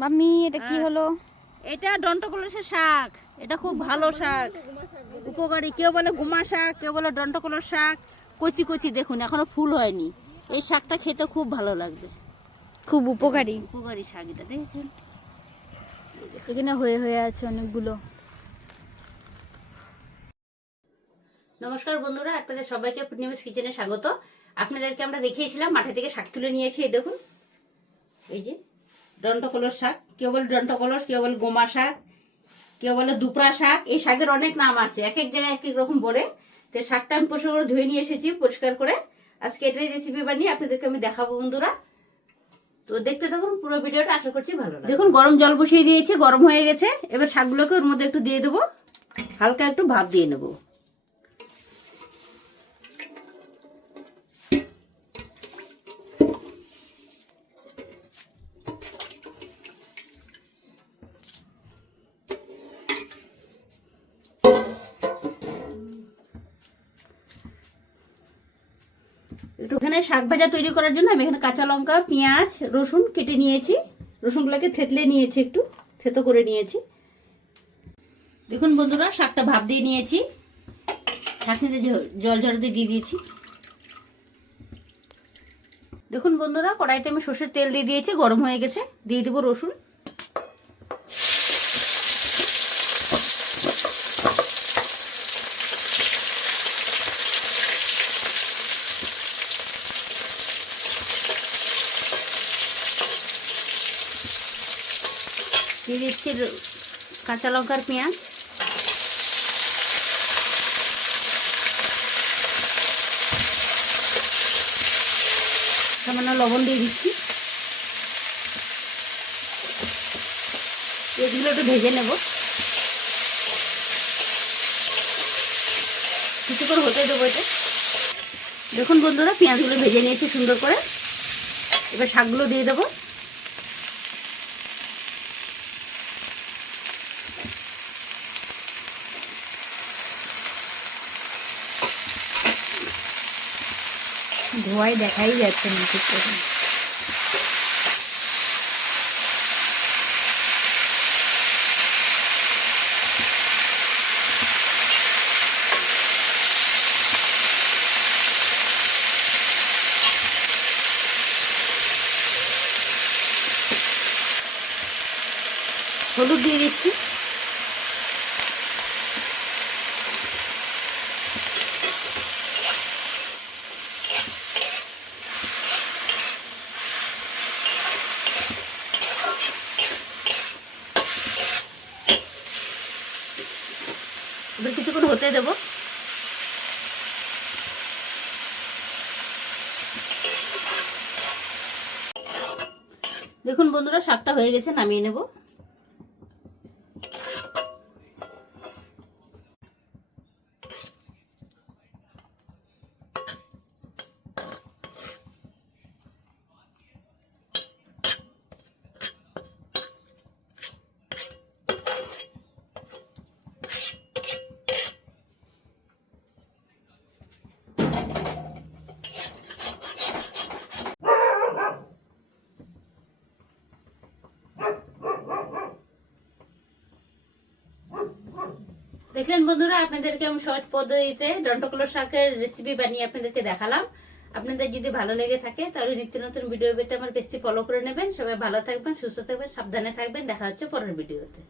Mummy এটা কি হলো? এটা দন্তকলসের শাক। এটা খুব ভালো শাক, উপকারী। কেউ বলে গুমা শাক, কেউ বলে দন্তকলস শাক। কচি কচি দেখুন, এখনো ফুল হয়নি। এই শাকটা খেতে খুব ভালো লাগবে, খুব উপকারী। উপকারী শাক এটা, দেখেছেন? এখানে হয়ে হয়ে আছে অনেকগুলো। নমস্কার বন্ধুরা, আপনাদের সবাইকে পূর্ণিমাস কিচেনে স্বাগত। আপনাদেরকে আমরা দেখিয়েছিলাম মাঠে থেকে শাক তুলে নিয়ে এসে, দেখুন এই যে দন্তকলস শাক। কেউ বলে দন্তকলস, কেউ বলে গোমা শাক, কেউ বলে দুপড়া শাক। এই শাকের অনেক নাম আছে, এক এক জায়গায় এক এক রকম বলে। তো শাকটা আমি পরিষ্কার করে ধুয়ে নিয়ে এসেছি, পরিষ্কার করে। আজকে এটাই রেসিপি বানিয়ে আপনাদেরকে আমি দেখাবো বন্ধুরা। তো দেখতে থাকুন পুরো ভিডিওটা, আশা করছি ভালো লাগবে। দেখুন গরম জল বসিয়ে দিয়েছি, গরম হয়ে গেছে। এবার শাকগুলোকে ওর মধ্যে একটু দিয়ে দেবো, হালকা একটু ভাপ দিয়ে নেবো। একটু এখানে শাক ভাজা তৈরি করার জন্য আমি এখানে কাঁচা লঙ্কা, পেঁয়াজ, রসুন কেটে নিয়েছি। রসুনগুলোকে থেতলে নিয়েছি, একটু থেতো করে নিয়েছি। দেখুন বন্ধুরা, শাকটা ভাপ দিয়ে নিয়েছি। শাকনিতে জল ঝরাতে দিয়ে দিয়েছি। দেখুন বন্ধুরা, কড়াইতে আমি সর্ষের তেল দিয়ে দিয়েছি, গরম হয়ে গেছে। দিয়ে দেবো রসুন। দিয়ে দিচ্ছি কাঁচা লঙ্কার পেঁয়াজ। সামান্য লবণ দিয়ে দিচ্ছি। এগুলো একটু ভেজে নেব, কিছু করে হতে দেবো এটা। দেখুন বন্ধুরা, পেঁয়াজগুলো ভেজে নিয়েছি সুন্দর করে। এবার শাকগুলো দিয়ে দেবো। ধোয়াই দেখাই যাচ্ছে না ঠিক করে। হলুদ দিয়ে দিচ্ছি। এবার কিছুক্ষণ হতে দেবো। দেখুন বন্ধুরা, শাকটা হয়ে গেছে, নামিয়ে নেব। দেখলেন বন্ধুরা, আপনাদেরকে আমি সহজ পদ্ধতিতে দন্তকলস শাকের রেসিপি বানিয়ে আপনাদেরকে দেখালাম। আপনাদের যদি ভালো লেগে থাকে তাহলে নিত্য নতুন ভিডিও পেতে আমার পেজটি ফলো করে নেবেন। সবাই ভালো থাকবেন, সুস্থ থাকবেন, সাবধানে থাকবেন। দেখা হচ্ছে পরের ভিডিওতে।